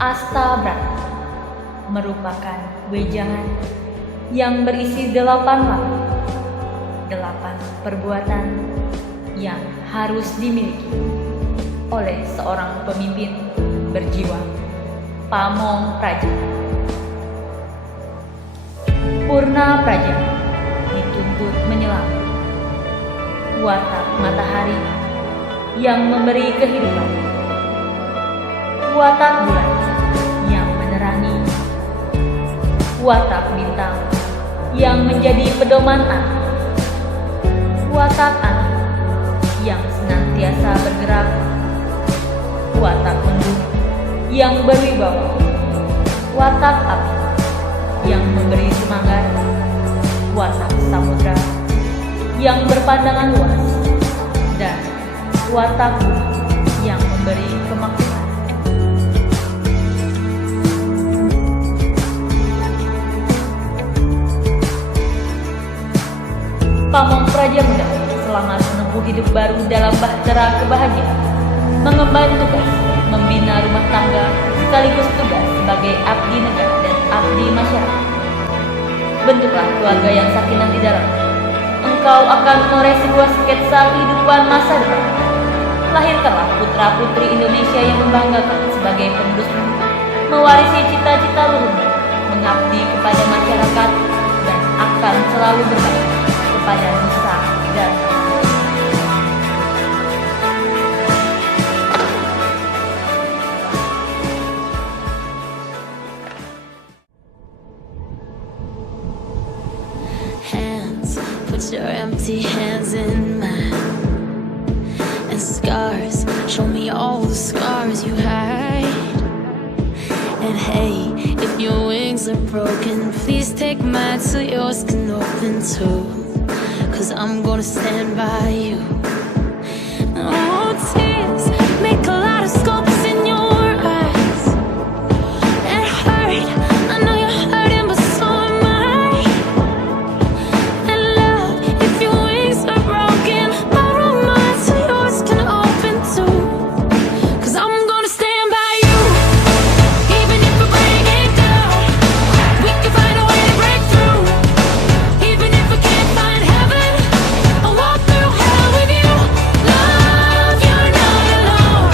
Astabrata merupakan wejangan yang berisi 8 laku, 8 perbuatan yang harus dimiliki oleh seorang pemimpin berjiwa pamong praja. Purna praja dituntut menyelam, watak matahari yang memberi kehidupan, watak bulan yang menerangi, watak bintang yang menjadi pedoman arah, watak angin yang senantiasa bergerak, watak mendung yang berwibawa, watak api yang memberi semangat, watak samudra yang berpandangan luas, dan watak bumi yang memberi kemakmuran. Pamong praja muda selamat menempuh hidup baru dalam bahtera kebahagiaan, mengemban tugas membina rumah tangga sekaligus tugas sebagai abdi negara dan abdi masyarakat. Bentuklah keluarga yang sakinah di dalam. Engkau akan menoreh sebuah sketsa kehidupan masa depan. Lahirkanlah putra-putri Indonesia yang membanggakan sebagai penerus bumi, mewarisi cita-cita luhurnya, mengabdi kepada masyarakat, dan akan selalu berbakti kepada nusa dan hands, put your empty hands in mine, and scars, show me all the scars you hide. And hey, if your wings are broken, please take mine so yours can open too. 'Cause I'm gonna stand by you. Oh, tears make a lot of sculpts in your eyes. It hurt, I know you're hurting, but so am I. And love, if your wings are broken, borrow mine so yours can open too. 'Cause I'm gonna stand by you, even if we break it down. We can find a way to break through, even if we can't find heaven. I'll walk through hell with you. Love, you're not alone.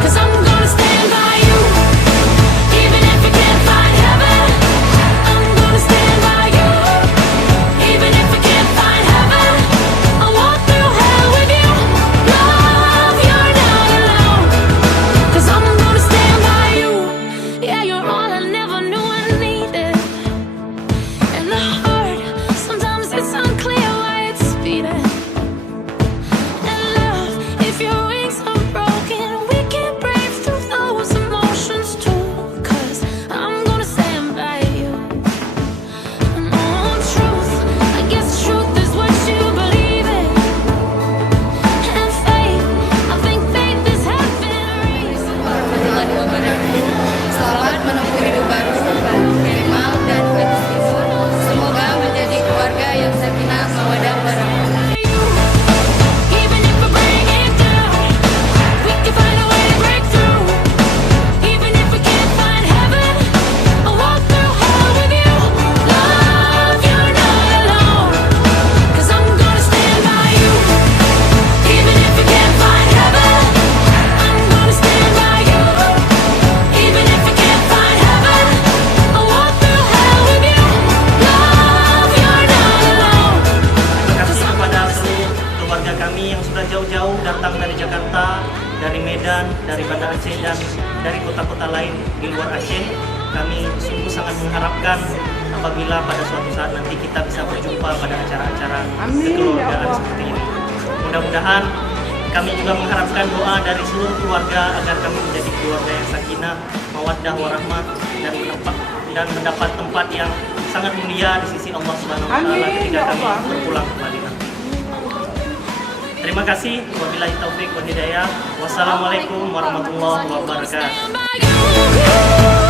'Cause I'm gonna stand by you, even if we can't find heaven. I'm gonna stand by you, even if we can't find heaven. I'll walk through hell with you. Love, you're not alone. 'Cause I'm gonna stand by you. Yeah, you're all I never knew I needed. And the heart, sometimes it's unclear why it's beating. And love, if your wings are broken, we can break through those emotions too. 'Cause I'm gonna stand by you. And oh, truth, I guess truth is what you believe in. And faith, I think faith is heaven. Warahmatullahi wabarakatuh. Selamat menempuh hidup baru dari Mal dan Fetis. Semoga menjadi keluarga yang sakinah mawaddah warahmah. Even if we break it down, we can find a way to break through. Even if we can't find heaven, I'll walk through hell with you. Love, you're not alone. 'Cause I'm gonna stand by you. Even if we can't find heaven, I'm gonna stand by you. Even if we can't find heaven, I'll walk through hell with you. Love, you're not alone. Terima kasih kepada seluruh keluarga kami yang sudah jauh-jauh datang dari Jakarta, dari Medan, dari Banda Aceh, dan dari kota-kota lain di luar Aceh. Kami sungguh sangat mengharapkan apabila pada suatu saat nanti kita bisa berjumpa pada acara-acara kekeluargaan seperti ini. Mudah-mudahan kami juga mengharapkan doa dari seluruh keluarga agar kami menjadi keluarga yang sakinah, mawaddah warahmah, dan mendapat tempat yang sangat mulia di sisi Allah Subhanahu wa taala ketika kami berpulang kembali nanti. Terima kasih. Wabillahi taufik wal hidayah. Wassalamualaikum warahmatullahi wabarakatuh. Stand by you.